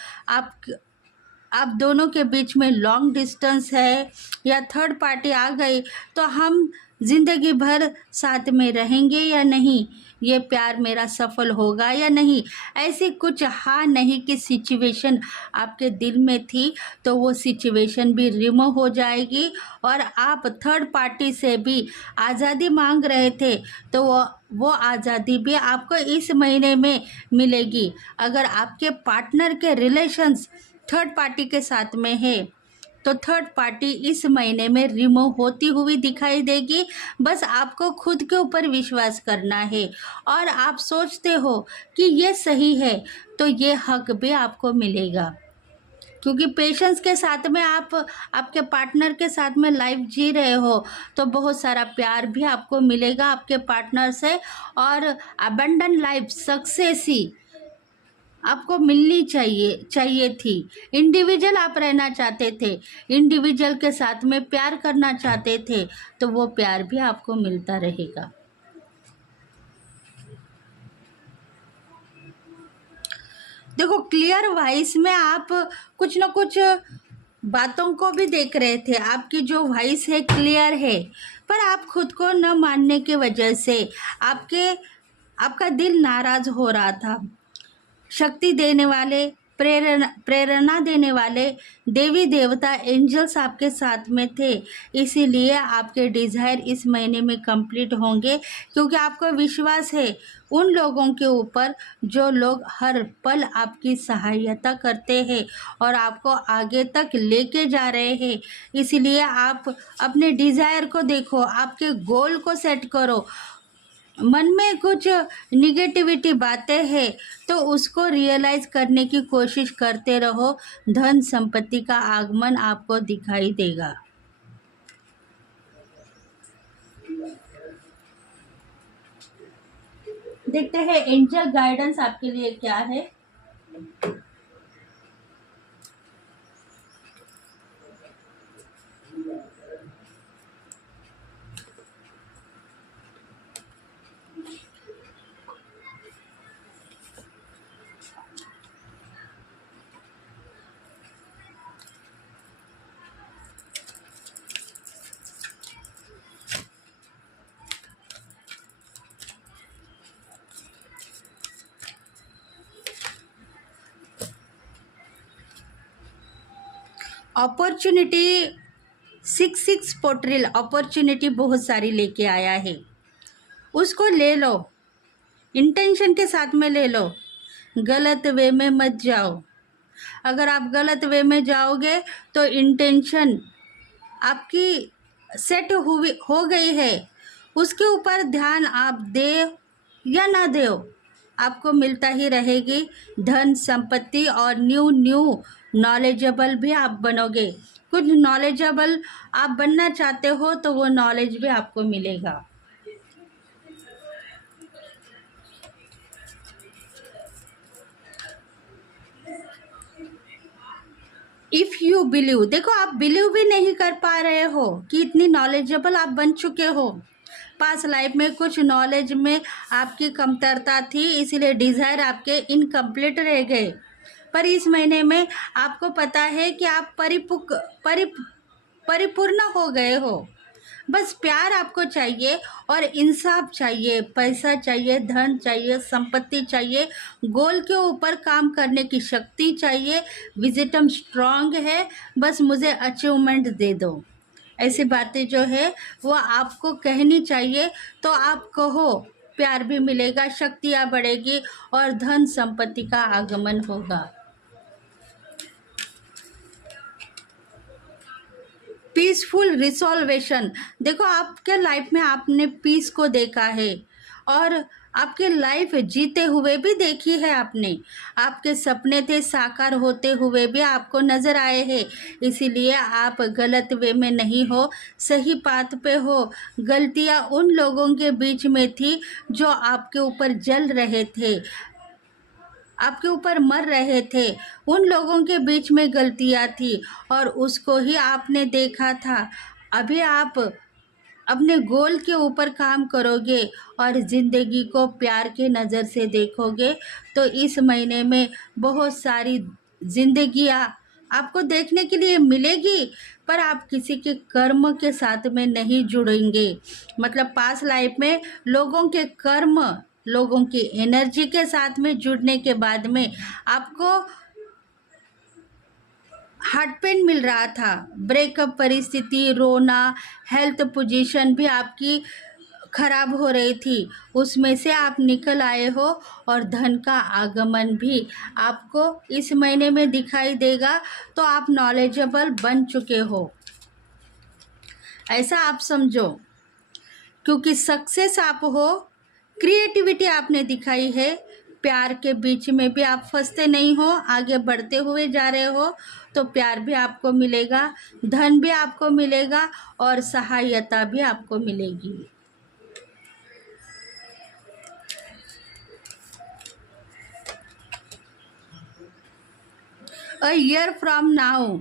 आप दोनों के बीच में लॉन्ग डिस्टेंस है या थर्ड पार्टी आ गई तो हम ज़िंदगी भर साथ में रहेंगे या नहीं, ये प्यार मेरा सफल होगा या नहीं, ऐसी कुछ हाँ नहीं की सिचुएशन आपके दिल में थी। तो वो सिचुएशन भी रिमूव हो जाएगी और आप थर्ड पार्टी से भी आज़ादी मांग रहे थे तो वो आज़ादी भी आपको इस महीने में मिलेगी। अगर आपके पार्टनर के रिलेशंस थर्ड पार्टी के साथ में है तो थर्ड पार्टी इस महीने में रिमूव होती हुई दिखाई देगी। बस आपको खुद के ऊपर विश्वास करना है और आप सोचते हो कि ये सही है तो ये हक भी आपको मिलेगा। क्योंकि पेशेंस के साथ में आप आपके पार्टनर के साथ में लाइफ जी रहे हो तो बहुत सारा प्यार भी आपको मिलेगा आपके पार्टनर से और अबंडन लाइफ सक्सेस ही आपको मिलनी चाहिए थी। इंडिविजुअल आप रहना चाहते थे, इंडिविजुअल के साथ में प्यार करना चाहते थे तो वो प्यार भी आपको मिलता रहेगा। देखो क्लियर वॉइस में आप कुछ ना कुछ बातों को भी देख रहे थे। आपकी जो वॉइस है क्लियर है, पर आप खुद को न मानने की वजह से आपका दिल नाराज हो रहा था। शक्ति देने वाले, प्रेरणा देने वाले देवी देवता एंजल्स आपके साथ में थे, इसीलिए आपके डिज़ायर इस महीने में कंप्लीट होंगे। क्योंकि आपको विश्वास है उन लोगों के ऊपर जो लोग हर पल आपकी सहायता करते हैं और आपको आगे तक लेके जा रहे हैं। इसीलिए आप अपने डिज़ायर को देखो, आपके गोल को सेट करो। मन में कुछ निगेटिविटी बातें हैं तो उसको रियलाइज़ करने की कोशिश करते रहो। धन संपत्ति का आगमन आपको दिखाई देगा। देखते हैं एंजल गाइडेंस आपके लिए क्या है। अपॉर्चुनिटी 6 पोर्टल अपॉर्चुनिटी बहुत सारी लेके आया है, उसको ले लो, इंटेंशन के साथ में ले लो, गलत वे में मत जाओ। अगर आप गलत वे में जाओगे तो इंटेंशन आपकी सेट हो गई है, उसके ऊपर ध्यान आप दे या ना दे, आपको मिलता ही रहेगी धन संपत्ति, और न्यू न्यू नॉलेजेबल भी आप बनोगे। कुछ नॉलेजेबल आप बनना चाहते हो तो वो नॉलेज भी आपको मिलेगा। इफ़ यू बिलीव, देखो आप बिलीव भी नहीं कर पा रहे हो कि इतनी नॉलेजेबल आप बन चुके हो। पास लाइफ में कुछ नॉलेज में आपकी कमतरता थी, इसलिए डिज़ायर आपके इनकम्प्लीट रह गए। पर इस महीने में आपको पता है कि आप परिपूर्ण हो गए हो। बस प्यार आपको चाहिए और इंसाफ चाहिए, पैसा चाहिए, धन चाहिए, संपत्ति चाहिए, गोल के ऊपर काम करने की शक्ति चाहिए, विजडम स्ट्रांग है, बस मुझे अचीवमेंट दे दो। ऐसी बातें जो है वो आपको कहनी चाहिए, तो आप कहो, प्यार भी मिलेगा, शक्तियाँ बढ़ेगी और धन संपत्ति का आगमन होगा। पीसफुल रिसॉल्वेशन, देखो आपके लाइफ में आपने पीस को देखा है और आपके लाइफ जीते हुए भी देखी है आपने, आपके सपने थे साकार होते हुए भी आपको नज़र आए हैं। इसीलिए आप गलत वे में नहीं हो, सही पाथ पे हो। गलतियाँ उन लोगों के बीच में थी जो आपके ऊपर जल रहे थे, आपके ऊपर मर रहे थे, उन लोगों के बीच में गलतियाँ थी और उसको ही आपने देखा था। अभी आप अपने गोल के ऊपर काम करोगे और ज़िंदगी को प्यार के नज़र से देखोगे तो इस महीने में बहुत सारी ज़िंदगियाँ आपको देखने के लिए मिलेगी, पर आप किसी के कर्म के साथ में नहीं जुड़ेंगे। मतलब पास लाइफ में लोगों के कर्म, लोगों की एनर्जी के साथ में जुड़ने के बाद में आपको हार्ट पेन मिल रहा था, ब्रेकअप परिस्थिति, रोना, हेल्थ पोजीशन भी आपकी खराब हो रही थी, उसमें से आप निकल आए हो और धन का आगमन भी आपको इस महीने में दिखाई देगा। तो आप नॉलेजेबल बन चुके हो, ऐसा आप समझो, क्योंकि सक्सेस आप हो, क्रिएटिविटी आपने दिखाई है, प्यार के बीच में भी आप फंसते नहीं हो, आगे बढ़ते हुए जा रहे हो, तो प्यार भी आपको मिलेगा, धन भी आपको मिलेगा और सहायता भी आपको मिलेगी। अ ईयर फ्रॉम नाउ,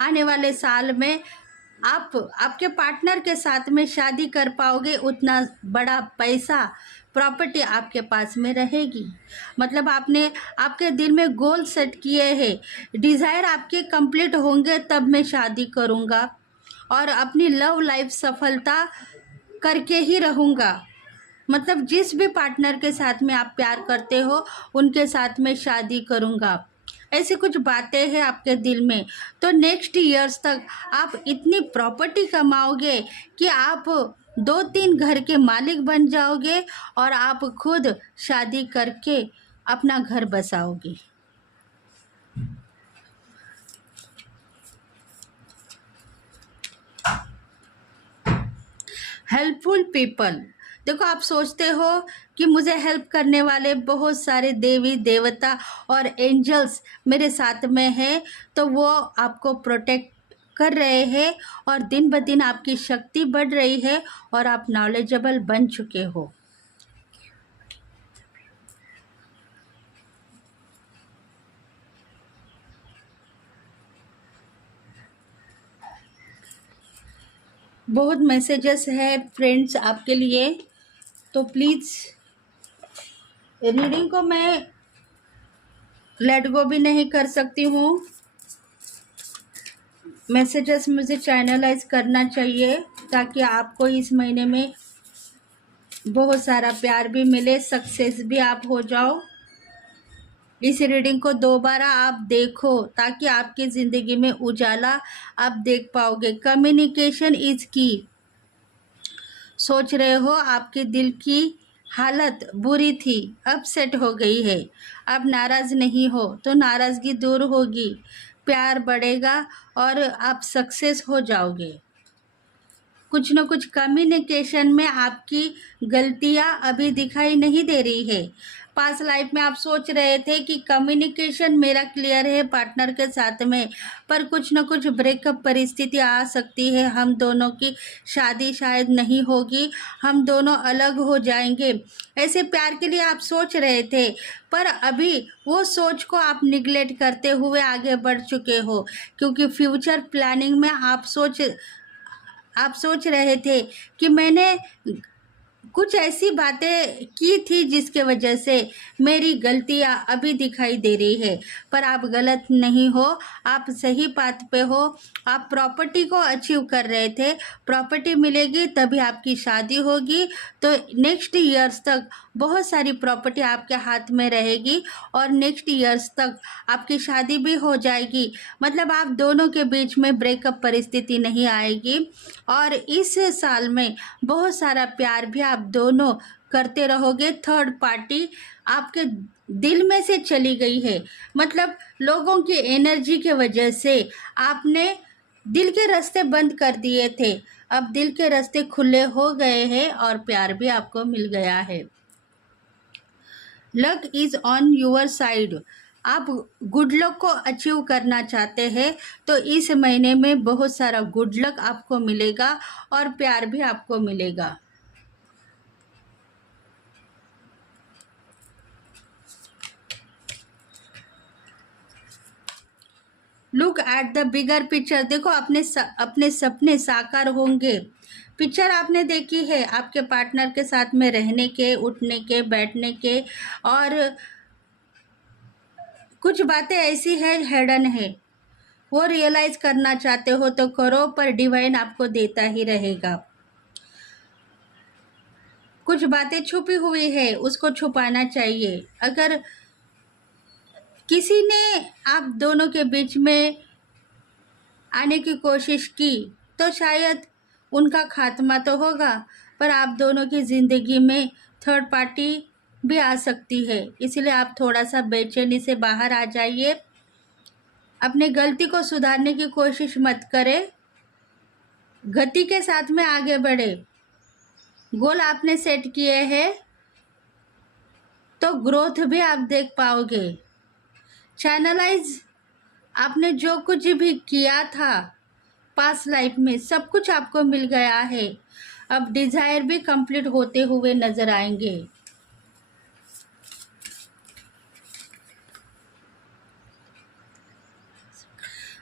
आने वाले साल में आप आपके पार्टनर के साथ में शादी कर पाओगे, उतना बड़ा पैसा, प्रॉपर्टी आपके पास में रहेगी। मतलब आपने आपके दिल में गोल सेट किए हैं, डिज़ायर आपके कंप्लीट होंगे तब मैं शादी करूँगा और अपनी लव लाइफ सफलता करके ही रहूँगा। मतलब जिस भी पार्टनर के साथ में आप प्यार करते हो उनके साथ में शादी करूँगा, ऐसी कुछ बातें हैं आपके दिल में। तो नेक्स्ट ईयर्स तक आप इतनी प्रॉपर्टी कमाओगे कि आप 2-3 घर के मालिक बन जाओगे और आप खुद शादी करके अपना घर बसाओगे। हेल्पफुल पीपल, देखो आप सोचते हो कि मुझे हेल्प करने वाले बहुत सारे देवी देवता और एंजल्स मेरे साथ में हैं, तो वो आपको प्रोटेक्ट कर रहे हैं और दिन ब दिन आपकी शक्ति बढ़ रही है और आप नॉलेजेबल बन चुके हो। बहुत मैसेजेस है फ्रेंड्स आपके लिए, तो प्लीज़ रीडिंग को मैं लेट गो भी नहीं कर सकती हूँ, मैसेजेस मुझे चैनलाइज करना चाहिए ताकि आपको इस महीने में बहुत सारा प्यार भी मिले, सक्सेस भी आप हो जाओ। इस रीडिंग को दोबारा आप देखो ताकि आपकी ज़िंदगी में उजाला आप देख पाओगे। कम्युनिकेशन इज़ की। सोच रहे हो आपके दिल की हालत बुरी थी, अब सेट हो गई है। अब नाराज़ नहीं हो तो नाराज़गी दूर होगी, प्यार बढ़ेगा और आप सक्सेस हो जाओगे। कुछ न कुछ कम्युनिकेशन में आपकी गलतियाँ अभी दिखाई नहीं दे रही है। पास्ट लाइफ में आप सोच रहे थे कि कम्युनिकेशन मेरा क्लियर है पार्टनर के साथ में, पर कुछ न कुछ ब्रेकअप परिस्थिति आ सकती है। हम दोनों की शादी शायद नहीं होगी, हम दोनों अलग हो जाएंगे, ऐसे प्यार के लिए आप सोच रहे थे। पर अभी वो सोच को आप निगलेक्ट करते हुए आगे बढ़ चुके हो, क्योंकि फ्यूचर प्लानिंग में आप सोच रहे थे कि मैंने कुछ ऐसी बातें की थी जिसके वजह से मेरी गलतियां अभी दिखाई दे रही है, पर आप गलत नहीं हो, आप सही बात पे हो। आप प्रॉपर्टी को अचीव कर रहे थे, प्रॉपर्टी मिलेगी तभी आपकी शादी होगी, तो नेक्स्ट ईयर्स तक बहुत सारी प्रॉपर्टी आपके हाथ में रहेगी और नेक्स्ट ईयर्स तक आपकी शादी भी हो जाएगी। मतलब आप दोनों के बीच में ब्रेकअप परिस्थिति नहीं आएगी और इस साल में बहुत सारा प्यार भी आप दोनों करते रहोगे। थर्ड पार्टी आपके दिल में से चली गई है, मतलब लोगों की एनर्जी के वजह से आपने दिल के रास्ते बंद कर दिए थे, अब दिल के रास्ते खुले हो गए हैं और प्यार भी आपको मिल गया है। Luck is on your side. आप गुड लक को अचीव करना चाहते हैं तो इस महीने में बहुत सारा गुड लक आपको मिलेगा और प्यार भी आपको मिलेगा। Look at the bigger picture. देखो अपने सपने साकार होंगे। पिक्चर आपने देखी है आपके पार्टनर के साथ में रहने के, उठने के, बैठने के, और कुछ बातें ऐसी है हिडन है, वो रियलाइज करना चाहते हो तो करो, पर डिवाइन आपको देता ही रहेगा। कुछ बातें छुपी हुई है, उसको छुपाना चाहिए। अगर किसी ने आप दोनों के बीच में आने की कोशिश की तो शायद उनका खात्मा तो होगा, पर आप दोनों की ज़िंदगी में थर्ड पार्टी भी आ सकती है, इसलिए आप थोड़ा सा बेचैनी से बाहर आ जाइए। अपने गलती को सुधारने की कोशिश मत करें, गति के साथ में आगे बढ़े। गोल आपने सेट किए हैं तो ग्रोथ भी आप देख पाओगे। चैनलाइज आपने जो कुछ भी किया था पास्ट लाइफ में सब कुछ आपको मिल गया है, अब डिज़ायर भी कंप्लीट होते हुए नज़र आएंगे।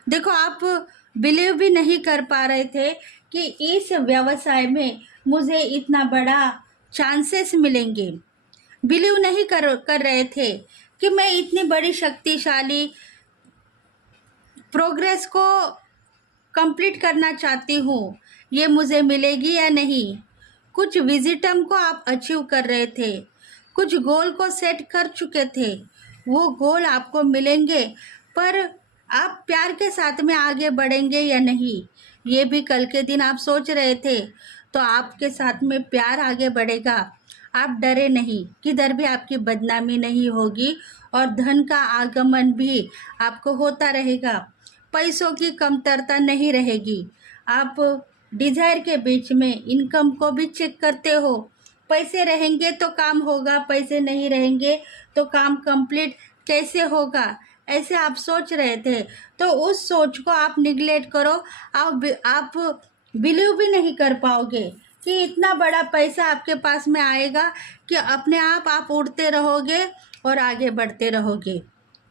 देखो आप बिलीव भी नहीं कर पा रहे थे कि इस व्यवसाय में मुझे इतना बड़ा चांसेस मिलेंगे। बिलीव नहीं कर रहे थे कि मैं इतनी बड़ी शक्तिशाली प्रोग्रेस को कंप्लीट करना चाहती हूँ, ये मुझे मिलेगी या नहीं। कुछ विजिटम को आप अचीव कर रहे थे, कुछ गोल को सेट कर चुके थे, वो गोल आपको मिलेंगे, पर आप प्यार के साथ में आगे बढ़ेंगे या नहीं, ये भी कल के दिन आप सोच रहे थे। तो आपके साथ में प्यार आगे बढ़ेगा, आप डरे नहीं, किधर भी आपकी बदनामी नहीं होगी और धन का आगमन भी आपको होता रहेगा, पैसों की कमतरता नहीं रहेगी। आप डिज़ायर के बीच में इनकम को भी चेक करते हो, पैसे रहेंगे तो काम होगा, पैसे नहीं रहेंगे तो काम कंप्लीट कैसे होगा, ऐसे आप सोच रहे थे। तो उस सोच को आप निगलेक्ट करो। आप बिलीव भी नहीं कर पाओगे कि इतना बड़ा पैसा आपके पास में आएगा कि अपने आप उड़ते रहोगे और आगे बढ़ते रहोगे।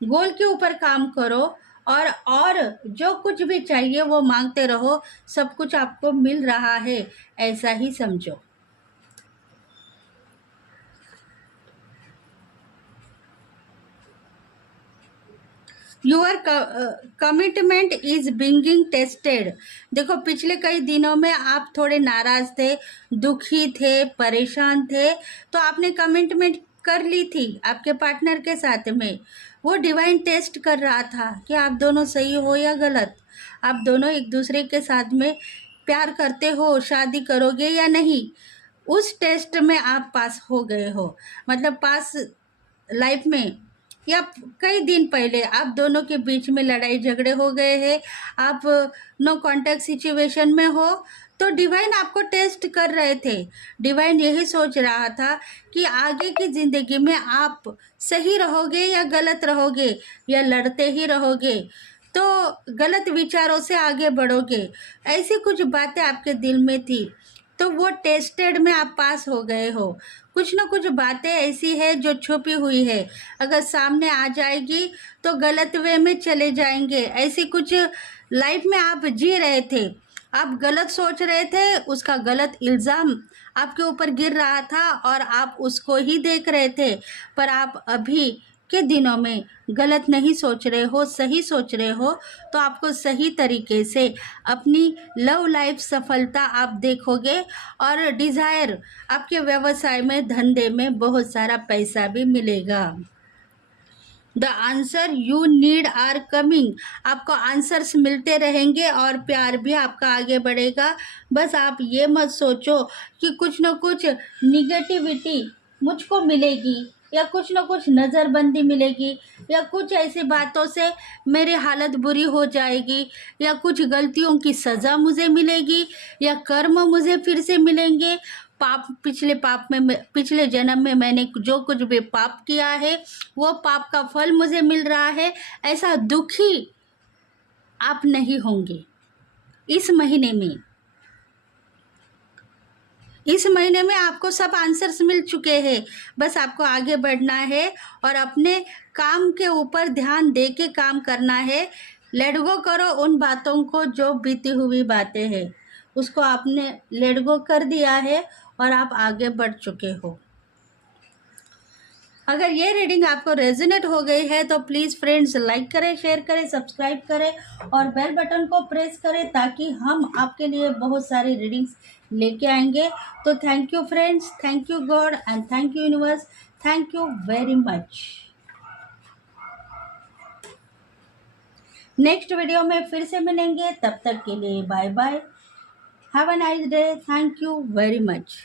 गोल के ऊपर काम करो और जो कुछ भी चाहिए वो मांगते रहो, सब कुछ आपको मिल रहा है, ऐसा ही समझो। Your commitment is being tested. देखो पिछले कई दिनों में आप थोड़े नाराज थे, दुखी थे, परेशान थे, तो आपने कमिटमेंट कर ली थी आपके पार्टनर के साथ में, वो डिवाइन टेस्ट कर रहा था कि आप दोनों सही हो या गलत, आप दोनों एक दूसरे के साथ में प्यार करते हो, शादी करोगे या नहीं। उस टेस्ट में आप पास हो गए हो, मतलब पास लाइफ में, या कई दिन पहले आप दोनों के बीच में लड़ाई झगड़े हो गए हैं, आप नो कांटेक्ट सिचुएशन में हो, तो डिवाइन आपको टेस्ट कर रहे थे। डिवाइन यही सोच रहा था कि आगे की ज़िंदगी में आप सही रहोगे या गलत रहोगे, या लड़ते ही रहोगे, तो गलत विचारों से आगे बढ़ोगे। ऐसी कुछ बातें आपके दिल में थी, तो वो टेस्टेड में आप पास हो गए हो। कुछ ना कुछ बातें ऐसी है जो छुपी हुई है, अगर सामने आ जाएगी तो गलत वे में चले जाएंगे। ऐसी कुछ लाइफ में आप जी रहे थे, आप गलत सोच रहे थे, उसका गलत इल्ज़ाम आपके ऊपर गिर रहा था और आप उसको ही देख रहे थे। पर आप अभी के दिनों में गलत नहीं सोच रहे हो, सही सोच रहे हो, तो आपको सही तरीके से अपनी लव लाइफ सफलता आप देखोगे, और डिज़ायर आपके व्यवसाय में, धंधे में बहुत सारा पैसा भी मिलेगा। The answer you need are coming, आपको आंसर्स मिलते रहेंगे और प्यार भी आपका आगे बढ़ेगा। बस आप ये मत सोचो कि कुछ न कुछ निगेटिविटी मुझको मिलेगी, या कुछ न कुछ नज़रबंदी मिलेगी, या कुछ ऐसी बातों से मेरी हालत बुरी हो जाएगी, या कुछ गलतियों की सज़ा मुझे मिलेगी, या कर्म मुझे फिर से मिलेंगे। पाप, पिछले जन्म में मैंने जो कुछ भी पाप किया है, वो पाप का फल मुझे मिल रहा है, ऐसा दुखी आप नहीं होंगे इस महीने में। इस महीने में आपको सब आंसर्स मिल चुके हैं, बस आपको आगे बढ़ना है और अपने काम के ऊपर ध्यान दे के काम करना है। लेट गो करो उन बातों को जो बीती हुई बातें हैं, उसको आपने लेट गो कर दिया है और आप आगे बढ़ चुके हो। अगर ये रीडिंग आपको रेजोनेट हो गई है तो प्लीज़ फ्रेंड्स लाइक करें, शेयर करें, सब्सक्राइब करें और बेल बटन को प्रेस करें, ताकि हम आपके लिए बहुत सारी रीडिंग्स लेके आएंगे। तो thank you friends, thank you God and thank you universe, thank you very much. Next video में फिर से मिलेंगे, तब तक के लिए bye bye, have a nice day, thank you very much.